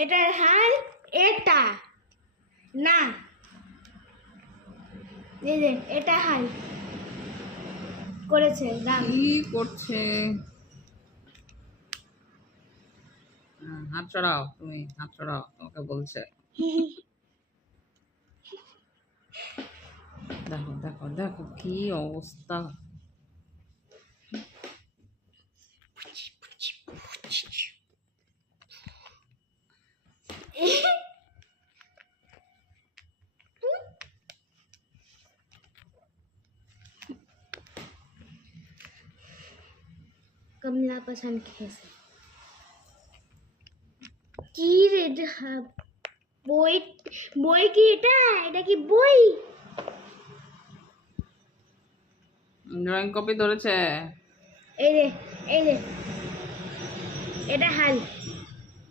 এটার হাল এটা না, এই যে এটা হাল করেছে দাম। কি করছে? হাত ছড়াও, তুমি হাত ছড়াও, তোমাকে বলছে। দেখো দেখো দেখো কি অবস্থা। কমলা পছন্দ খেয়েছে। কি রে বই, বই কি এটা? এটা কি বই? ড্রয়িং কপি ধরেছে। এই যে, এই যে এটা হাল।